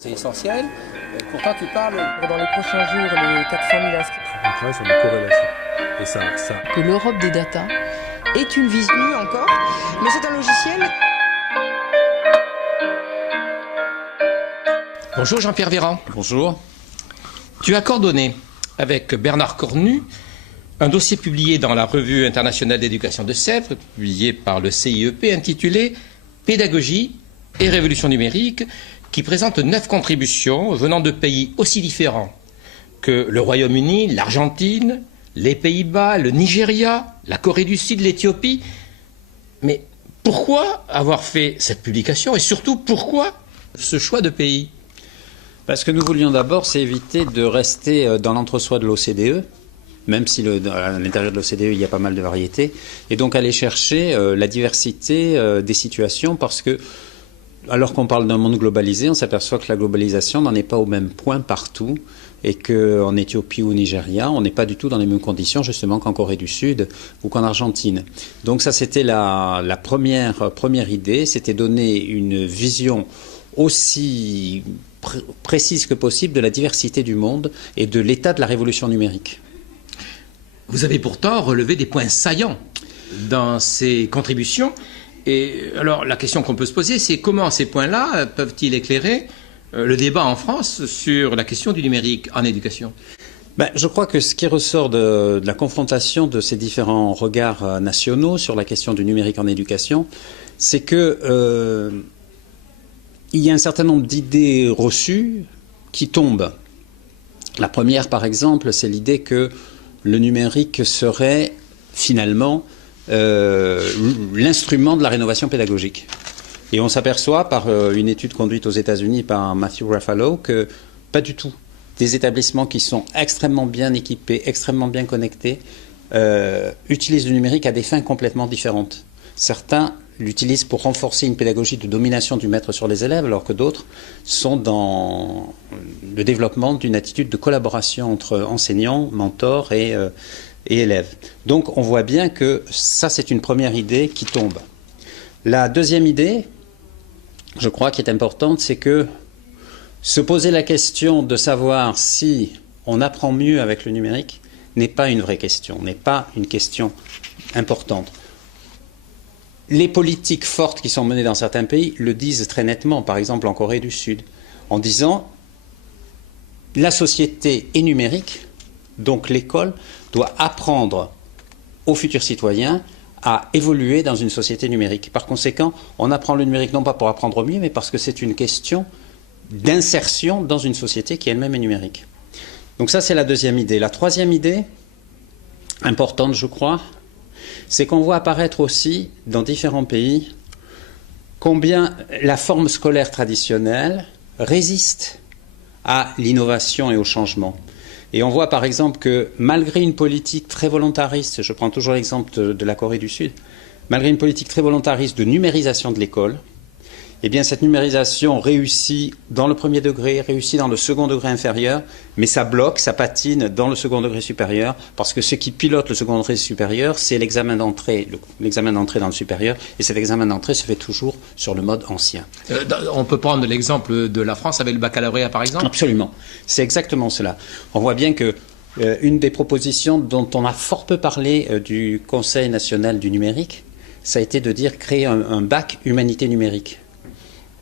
C'est essentiel. Pourtant, tu parles... Dans les prochains jours, les 400 000 inscrits. On travaille sur des corrélations. Et ça... Que l'Europe des data est une vision encore, mais c'est un logiciel. Bonjour Jean-Pierre Véran. Bonjour. Tu as coordonné avec Bernard Cornu un dossier publié dans la Revue internationale d'éducation de Sèvres, publié par le CIEP, intitulé « Pédagogie et révolution numérique », qui présente 9 contributions venant de pays aussi différents que le Royaume-Uni, l'Argentine, les Pays-Bas, le Nigeria, la Corée du Sud, l'Éthiopie. Mais pourquoi avoir fait cette publication et surtout pourquoi ce choix de pays? Ce que nous voulions d'abord, c'est éviter de rester dans l'entre-soi de l'OCDE, même si à l'intérieur de l'OCDE, il y a pas mal de variétés, et donc aller chercher la diversité des situations, parce que, alors qu'on parle d'un monde globalisé, on s'aperçoit que la globalisation n'en est pas au même point partout, et qu'en Éthiopie ou au Nigeria, on n'est pas du tout dans les mêmes conditions, justement, qu'en Corée du Sud ou qu'en Argentine. Donc ça, c'était la première idée, c'était donner une vision aussi précise que possible de la diversité du monde et de l'état de la révolution numérique. Vous avez pourtant relevé des points saillants dans ces contributions. Et alors la question qu'on peut se poser, c'est comment ces points-là peuvent-ils éclairer le débat en France sur la question du numérique en éducation? Je crois que ce qui ressort de la confrontation de ces différents regards nationaux sur la question du numérique en éducation, c'est que il y a un certain nombre d'idées reçues qui tombent. La première, par exemple, c'est l'idée que le numérique serait finalement l'instrument de la rénovation pédagogique. Et on s'aperçoit par une étude conduite aux États-Unis par Matthew Ruffalo que pas du tout. Des établissements qui sont extrêmement bien équipés, extrêmement bien connectés, utilisent le numérique à des fins complètement différentes. Certains l'utilisent pour renforcer une pédagogie de domination du maître sur les élèves, alors que d'autres sont dans le développement d'une attitude de collaboration entre enseignants, mentors et élèves. Donc on voit bien que ça, c'est une première idée qui tombe. La deuxième idée, je crois, qui est importante, c'est que se poser la question de savoir si on apprend mieux avec le numérique n'est pas une vraie question, n'est pas une question importante. Les politiques fortes qui sont menées dans certains pays le disent très nettement, par exemple en Corée du Sud, en disant la société est numérique, donc l'école doit apprendre aux futurs citoyens à évoluer dans une société numérique. Par conséquent, on apprend le numérique non pas pour apprendre mieux, mais parce que c'est une question d'insertion dans une société qui elle-même est numérique. Donc ça, c'est la deuxième idée. La troisième idée, importante je crois, c'est qu'on voit apparaître aussi dans différents pays combien la forme scolaire traditionnelle résiste à l'innovation et au changement. Et on voit par exemple que malgré une politique très volontariste, je prends toujours l'exemple de la Corée du Sud, malgré une politique très volontariste de numérisation de l'école, eh bien cette numérisation réussit dans le premier degré, réussit dans le second degré inférieur, mais ça bloque, ça patine dans le second degré supérieur, parce que ce qui pilote le second degré supérieur, c'est l'examen d'entrée dans le supérieur, et cet examen d'entrée se fait toujours sur le mode ancien. On peut prendre l'exemple de la France avec le baccalauréat par exemple? Absolument, c'est exactement cela. On voit bien que une des propositions dont on a fort peu parlé du Conseil national du numérique, ça a été de dire créer un bac humanité numérique.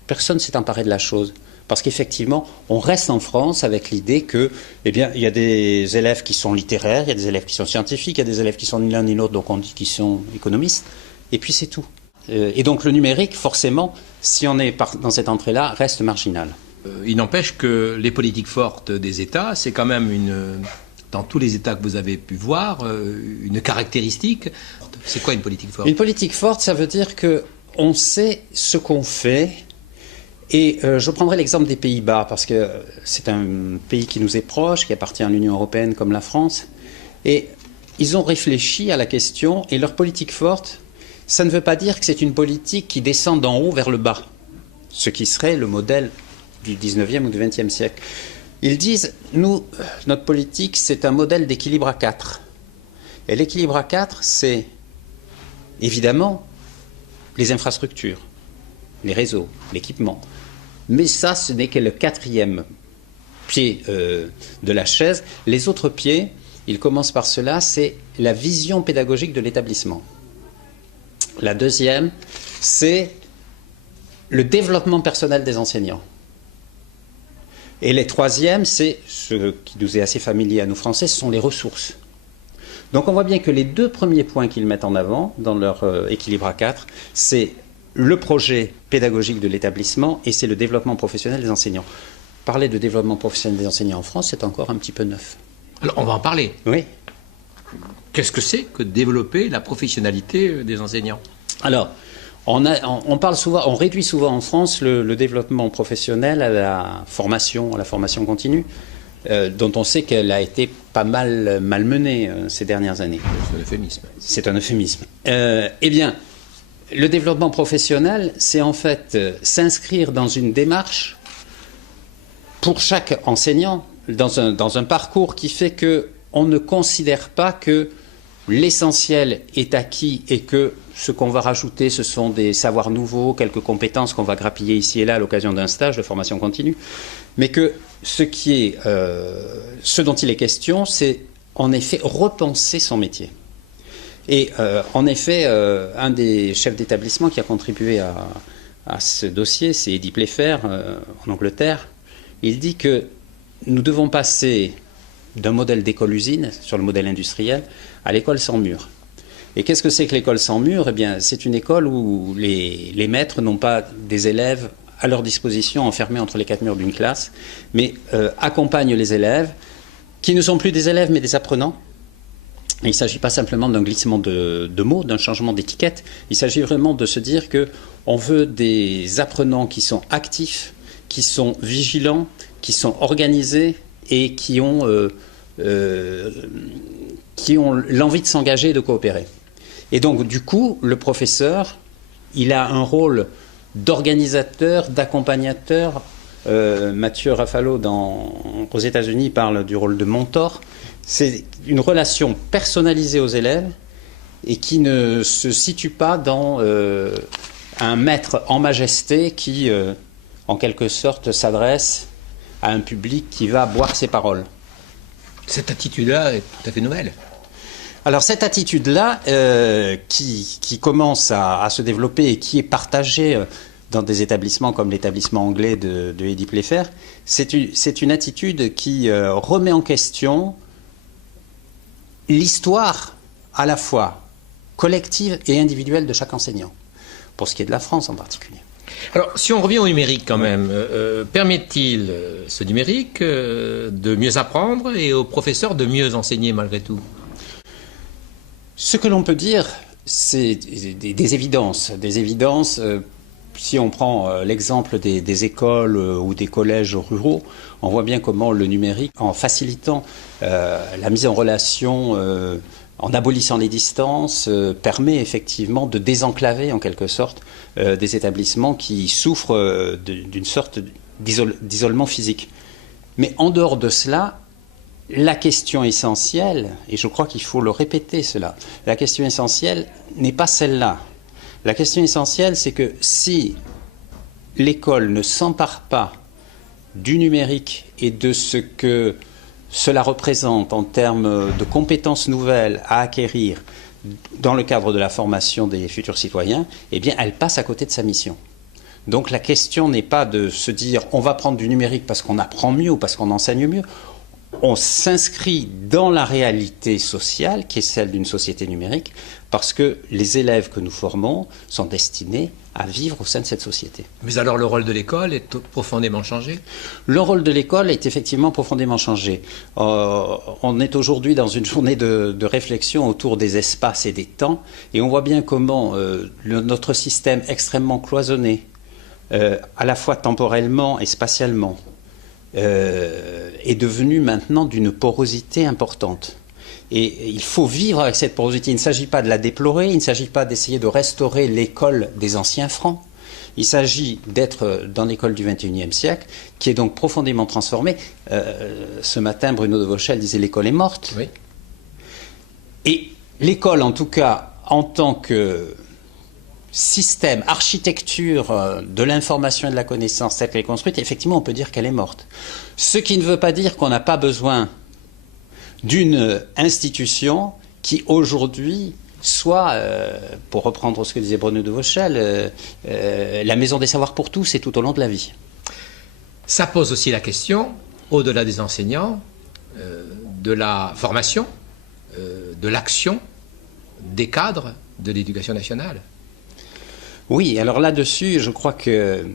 Personne ne s'est emparé de la chose. Parce qu'effectivement, on reste en France avec l'idée que, eh bien, il y a des élèves qui sont littéraires, il y a des élèves qui sont scientifiques, il y a des élèves qui sont ni l'un ni l'autre, donc on dit qu'ils sont économistes, et puis c'est tout. Et donc le numérique, forcément, si on est dans cette entrée-là, reste marginal. Il n'empêche que les politiques fortes des États, c'est quand même dans tous les États que vous avez pu voir, une caractéristique. C'est quoi une politique forte? Une politique forte, ça veut dire qu'on sait ce qu'on fait. Et je prendrai l'exemple des Pays-Bas, parce que c'est un pays qui nous est proche, qui appartient à l'Union européenne comme la France. Et ils ont réfléchi à la question, et leur politique forte, ça ne veut pas dire que c'est une politique qui descend d'en haut vers le bas, ce qui serait le modèle du 19e ou du 20e siècle. Ils disent, nous, notre politique, c'est un modèle d'équilibre à 4. Et l'équilibre à 4, c'est évidemment les infrastructures, les réseaux, l'équipement. Mais ça, ce n'est que le 4e pied de la chaise. Les autres pieds, ils commencent par cela, c'est la vision pédagogique de l'établissement. La deuxième, c'est le développement personnel des enseignants. Et les troisièmes, c'est ce qui nous est assez familier à nous Français, ce sont les ressources. Donc on voit bien que les 2 premiers points qu'ils mettent en avant dans leur équilibre à 4, c'est le projet pédagogique de l'établissement et c'est le développement professionnel des enseignants. Parler de développement professionnel des enseignants en France, c'est encore un petit peu neuf. Alors, on va en parler. Oui. Qu'est-ce que c'est que développer la professionnalité des enseignants? Alors, on parle souvent, on réduit souvent en France le développement professionnel à la formation continue, dont on sait qu'elle a été pas mal malmenée ces dernières années. C'est un euphémisme. C'est un euphémisme. Eh bien, le développement professionnel, c'est en fait s'inscrire dans une démarche pour chaque enseignant, dans un parcours qui fait qu'on ne considère pas que l'essentiel est acquis et que ce qu'on va rajouter, ce sont des savoirs nouveaux, quelques compétences qu'on va grappiller ici et là à l'occasion d'un stage de formation continue, mais que ce dont il est question, c'est en effet repenser son métier. Et en effet, un des chefs d'établissement qui a contribué à ce dossier, c'est Eddie Playfair, en Angleterre. Il dit que nous devons passer d'un modèle d'école-usine, sur le modèle industriel, à l'école sans mur. Et qu'est-ce que c'est que l'école sans mur? Eh bien, c'est une école où les maîtres n'ont pas des élèves à leur disposition, enfermés entre les 4 murs d'une classe, mais accompagnent les élèves, qui ne sont plus des élèves, mais des apprenants. Et il ne s'agit pas simplement d'un glissement de mots, d'un changement d'étiquette. Il s'agit vraiment de se dire qu'on veut des apprenants qui sont actifs, qui sont vigilants, qui sont organisés et qui ont l'envie de s'engager et de coopérer. Et donc, du coup, le professeur, il a un rôle d'organisateur, d'accompagnateur. Mathieu Raffalo, aux États-Unis, parle du rôle de mentor. C'est une relation personnalisée aux élèves et qui ne se situe pas dans un maître en majesté qui, en quelque sorte, s'adresse à un public qui va boire ses paroles. Cette attitude-là est tout à fait nouvelle. Alors cette attitude-là, qui commence à se développer et qui est partagée dans des établissements comme l'établissement anglais de Eddie Playfair, c'est une attitude qui remet en question l'histoire à la fois collective et individuelle de chaque enseignant, pour ce qui est de la France en particulier. Alors, si on revient au numérique quand même, permet-il, ce numérique, de mieux apprendre et aux professeurs de mieux enseigner malgré tout? Ce que l'on peut dire, c'est des évidences. Des évidences, si on prend l'exemple des écoles ou des collèges ruraux, on voit bien comment le numérique, en facilitant la mise en relation, en abolissant les distances, permet effectivement de désenclaver en quelque sorte des établissements qui souffrent d'une sorte d'isolement physique. Mais en dehors de cela, la question essentielle, et je crois qu'il faut le répéter cela, la question essentielle n'est pas celle-là. La question essentielle, c'est que si l'école ne s'empare pas du numérique et de ce que cela représente en termes de compétences nouvelles à acquérir dans le cadre de la formation des futurs citoyens, eh bien, elle passe à côté de sa mission. Donc la question n'est pas de se dire on va prendre du numérique parce qu'on apprend mieux ou parce qu'on enseigne mieux. On s'inscrit dans la réalité sociale qui est celle d'une société numérique parce que les élèves que nous formons sont destinés à vivre au sein de cette société. Mais alors le rôle de l'école est profondément changé? Le rôle de l'école est effectivement profondément changé. On est aujourd'hui dans une journée de réflexion autour des espaces et des temps et on voit bien comment notre système extrêmement cloisonné, à la fois temporellement et spatialement, est devenu maintenant d'une porosité importante. Et il faut vivre avec cette porosité. Il ne s'agit pas de la déplorer, il ne s'agit pas d'essayer de restaurer l'école des anciens francs. Il s'agit d'être dans l'école du XXIe siècle, qui est donc profondément transformée. Ce matin, Bruno de Vauchel disait « l'école est morte Oui. ». Et l'école, en tout cas, en tant que système, architecture de l'information et de la connaissance telle qu'elle est construite, effectivement, on peut dire qu'elle est morte. Ce qui ne veut pas dire qu'on n'a pas besoin d'une institution qui, aujourd'hui, soit, pour reprendre ce que disait Bruno de Vauchel, la maison des savoirs pour tous et tout au long de la vie. Ça pose aussi la question, au-delà des enseignants, de la formation, de l'action des cadres de l'éducation nationale. Oui, alors là-dessus, je crois que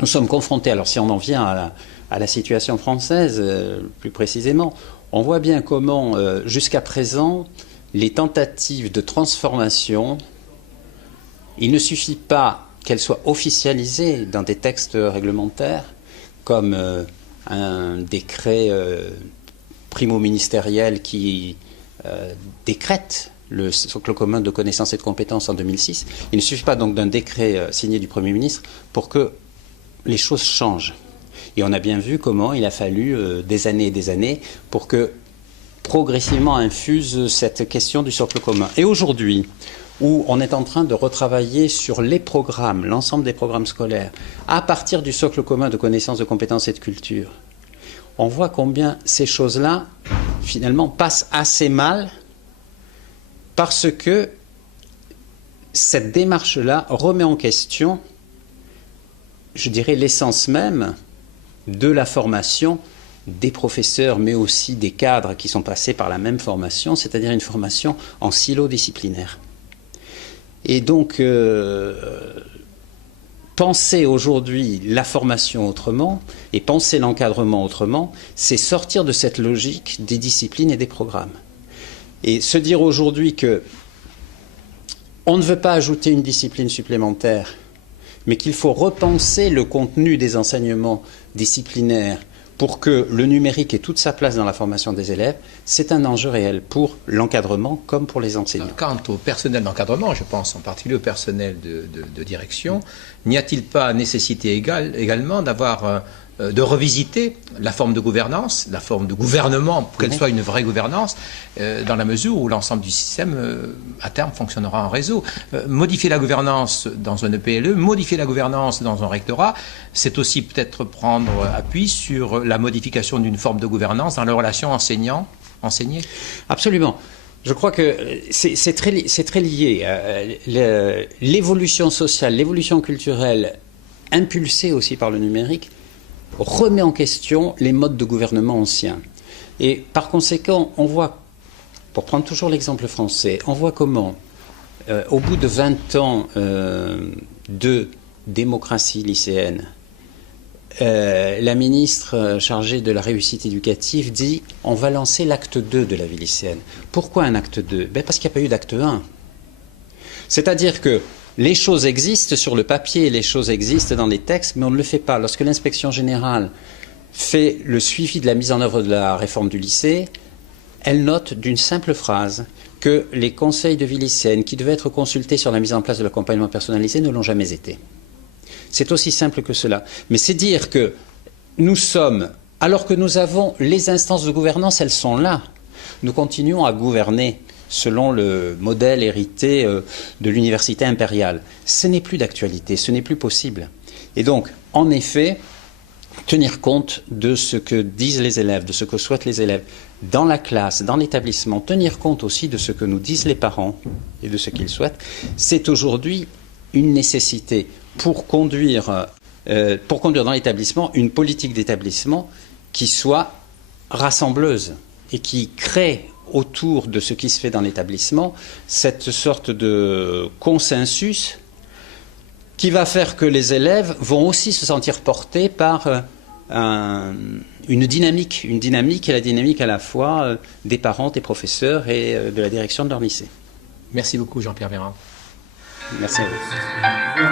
nous sommes confrontés, alors si on en vient à la situation française, plus précisément, on voit bien comment, jusqu'à présent, les tentatives de transformation, il ne suffit pas qu'elles soient officialisées dans des textes réglementaires, comme un décret primo-ministériel qui décrète le socle commun de connaissances et de compétences en 2006. Il ne suffit pas donc d'un décret signé du Premier ministre pour que les choses changent. Et on a bien vu comment il a fallu des années et des années pour que progressivement infuse cette question du socle commun. Et aujourd'hui, où on est en train de retravailler sur les programmes, l'ensemble des programmes scolaires, à partir du socle commun de connaissances, de compétences et de culture, on voit combien ces choses-là, finalement, passent assez mal parce que cette démarche-là remet en question, je dirais, l'essence même de la formation des professeurs, mais aussi des cadres qui sont passés par la même formation, c'est-à-dire une formation en silo disciplinaire. Et donc, penser aujourd'hui la formation autrement et penser l'encadrement autrement, c'est sortir de cette logique des disciplines et des programmes. Et se dire aujourd'hui que on ne veut pas ajouter une discipline supplémentaire, mais qu'il faut repenser le contenu des enseignements disciplinaires pour que le numérique ait toute sa place dans la formation des élèves, c'est un enjeu réel pour l'encadrement comme pour les enseignants. Quant au personnel d'encadrement, je pense en particulier au personnel de direction, n'y a-t-il pas nécessité également d'avoir de revisiter la forme de gouvernance, la forme de gouvernement, pour qu'elle soit une vraie gouvernance, dans la mesure où l'ensemble du système, à terme, fonctionnera en réseau. Modifier la gouvernance dans un EPLE, modifier la gouvernance dans un rectorat, c'est aussi peut-être prendre appui sur la modification d'une forme de gouvernance dans la relation enseignant-enseigné. Absolument. Je crois que c'est très lié. L'évolution sociale, l'évolution culturelle, impulsée aussi par le numérique, remet en question les modes de gouvernement anciens. Et par conséquent, on voit, pour prendre toujours l'exemple français, on voit comment, au bout de 20 ans de démocratie lycéenne, la ministre chargée de la réussite éducative dit « on va lancer l'acte 2 de la vie lycéenne ». Pourquoi un acte 2 ? Parce qu'il n'y a pas eu d'acte 1. C'est-à-dire que les choses existent sur le papier, les choses existent dans les textes, mais on ne le fait pas. Lorsque l'inspection générale fait le suivi de la mise en œuvre de la réforme du lycée, elle note d'une simple phrase que les conseils de vie lycéenne qui devaient être consultés sur la mise en place de l'accompagnement personnalisé ne l'ont jamais été. C'est aussi simple que cela. Mais c'est dire que nous sommes, alors que nous avons les instances de gouvernance, elles sont là. Nous continuons à gouverner selon le modèle hérité de l'université impériale. Ce n'est plus d'actualité, ce n'est plus possible. Et donc, en effet, tenir compte de ce que disent les élèves, de ce que souhaitent les élèves dans la classe, dans l'établissement, tenir compte aussi de ce que nous disent les parents et de ce qu'ils souhaitent, c'est aujourd'hui une nécessité pour conduire dans l'établissement une politique d'établissement qui soit rassembleuse et qui crée autour de ce qui se fait dans l'établissement cette sorte de consensus qui va faire que les élèves vont aussi se sentir portés par une dynamique et la dynamique à la fois des parents, des professeurs et de la direction de leur lycée. Merci beaucoup Jean-Pierre Véran. Merci à vous.